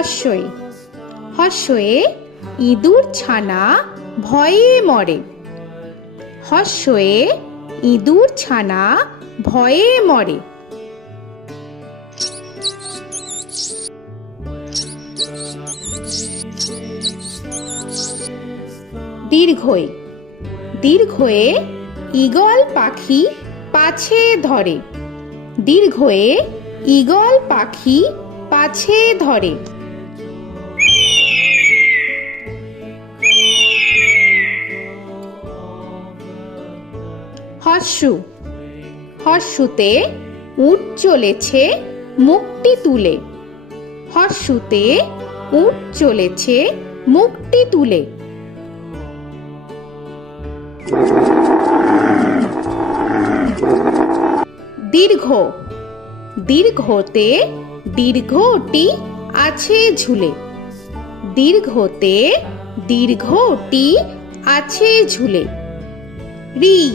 হর্ষই। হর্ষয়ে ইঁদুর ছানা ভয়ে মরে। হর্ষয়ে ইঁদুর ছানা ভয়ে মরে। দীর্ঘই। দীর্ঘয়ে ঈগল পাখি পাছে ধরে। দীর্ঘয়ে ঈগল পাখি পাছে ধরে। হর্ষু। হর্ষুতে উট চলেছে মুখটি তুলে। হর্ষুতে উট চলেছে মুখটি তুলে। দীর্ঘ। দীর্ঘতে দীর্ঘটি আছে ঝুলে। দীর্ঘতে দীর্ঘটি আছে ঝুলে। রি।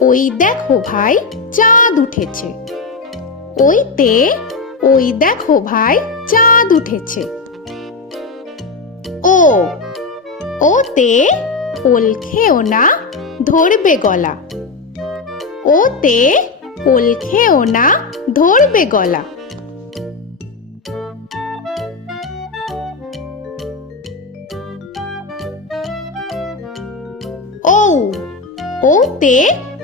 ওই দেখো ভাই, চাঁদ উঠেছে। ওইতে, ওই দেখো ভাই, চাঁদ উঠেছে। ও, ওতে ওল খেও না, ধরবে গলা। ওতে ওল খেও না, ধরবে গলা। ও ওতে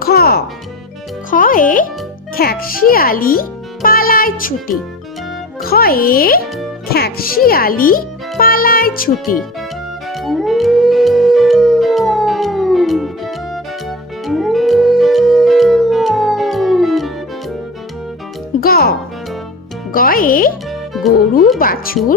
খ। খয়ে খ্যাকশিয়ালি পালায় ছুটি। খয়ে খ্যাকশিয়ালি পালায় ছুটি। গ। গয়ে গরু বাছুর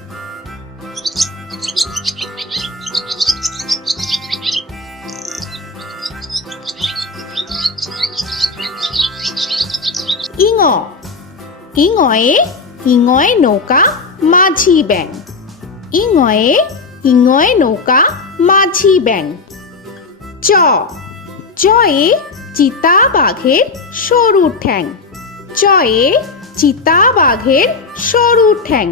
ইঙয়ে ইঙয়ে নৌকা মাঝি ব্যাং ইঙয়ে ইঙয়ে নৌকা মাঝি ব্যাং চ চয়ে চিতা বাঘের সরু ঠ্যাং চয়ে চিতা বাঘের সরু ঠ্যাং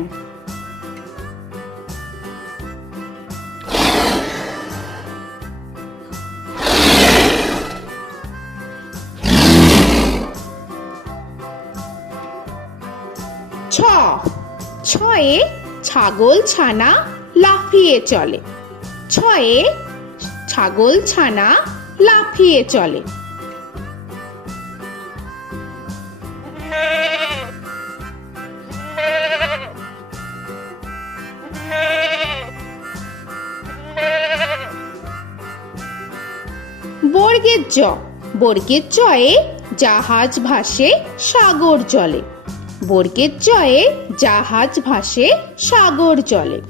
ছ। ছয়ে ছাগল ছানা লাফিয়ে চলে। ছয়ে ছাগল ছানা লাফিয়ে চলে। বর্গের জ। বর্গের জয়ে জাহাজ ভাসে, সাগর জলে। বর্গের জয়ে জাহাজ ভাসে, সাগর জলে।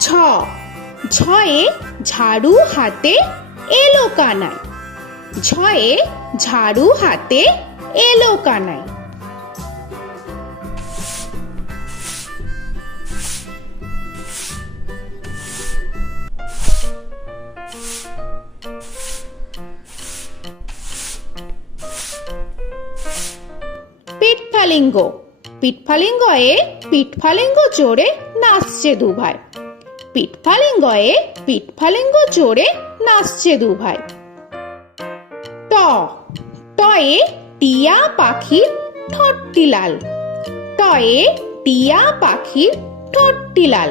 ঝ। ঝয়ে ঝাড়ু হাতে এলো কানায়। ঝয়ে ঝাড়ু হাতে এলো কানায়। পিঠফালিঙ্গ। পিটফালিঙ্গয়ে পিঠফালিঙ্গ চড়ে নাচছে দুভাই। পিঠফালিঙ্গয়ে পিঠফালিঙ্গ চড়ে নাচছে দু ভাই ট। টয়ে টিয়া পাখির ঠোঁটটি লাল। টয়ে টিয়া পাখির ঠোঁটটি লাল।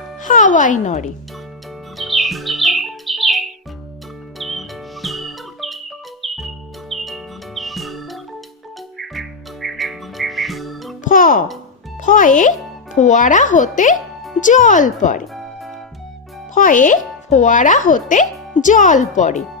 হাওয়ায় নড়ে। ফ ফয়ে ফোয়ারা হতে জল পড়ে। ফয়ে ফোয়ারা হতে জল পড়ে।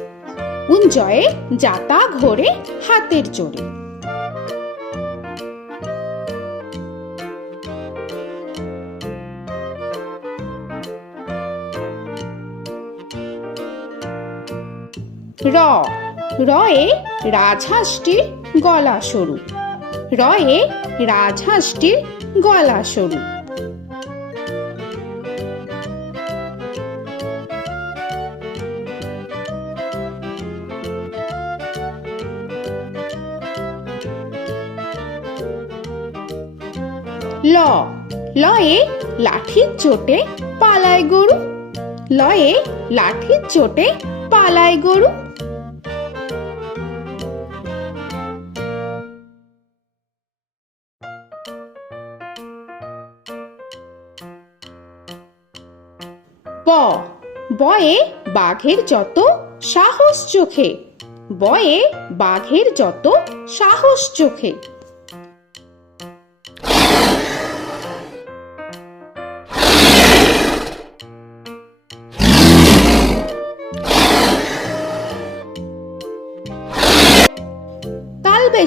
উঞ্জয়ে যাতা ঘোরে হাতের জোরে। র রয়ে রাজহাঁসটির গলা সরু। রয়ে রাজহাঁসটির গলা সরু। ল। লয়ে লাঠির চোটে পালায় গরু। লয়ে লাঠির চোটে পালায় গরু। ব। বয়ে বাঘের যত সাহস চোখে। বয়ে বাঘের যত সাহস চোখে।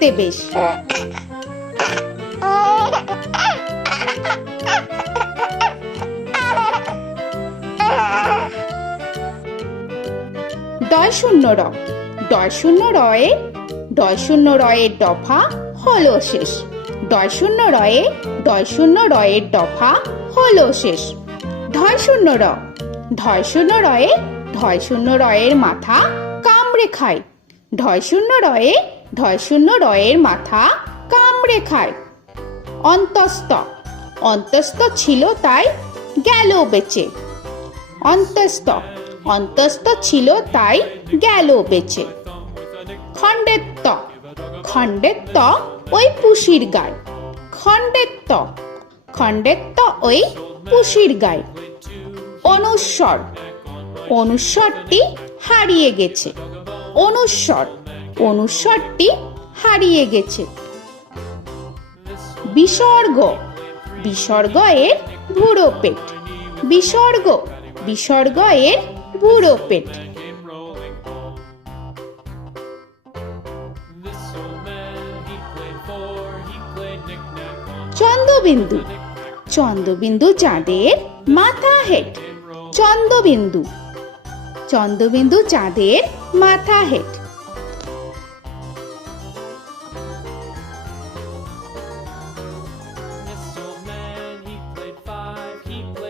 দেখতে বেশ। ডয় শূন্য র ডয় শূন্য রয়ে ডয় শূন্য রয়ের দফা হলো শেষ। ডয় শূন্য রয়ে ডয় শূন্য রয়ের দফা হলো শেষ। ঢয় শূন্য র। ঢয় শূন্য রয়ে ঢয় শূন্য রয়ের মাথা কামড়ে খায়। ঢয় শূন্য রয়ে ঢয় শূন্য রয়ের মাথা কামড়ে খায়। অন্তস্ত অন্তস্ত ছিল তাই গেল বেচে। অন্তস্ত অন্তস্ত ছিল তাই গেল বেচে। খণ্ডের ত ওই পুষির গায়। খণ্ডের ত ওই পুষির গায়। অনুস্বর। অনুস্বরটি হারিয়ে গেছে। অনুস্বর। অনুস্বরটি হারিয়ে গেছে। বিসর্গ। বিসর্গ এর বুড়ো পেট বিসর্গ। বিসর্গ এর বুড়ো পেট চন্দ্রবিন্দু। চন্দ্রবিন্দু চাঁদের মাথা হেট। চন্দ্রবিন্দু। চন্দ্রবিন্দু চাঁদের মাথা হেড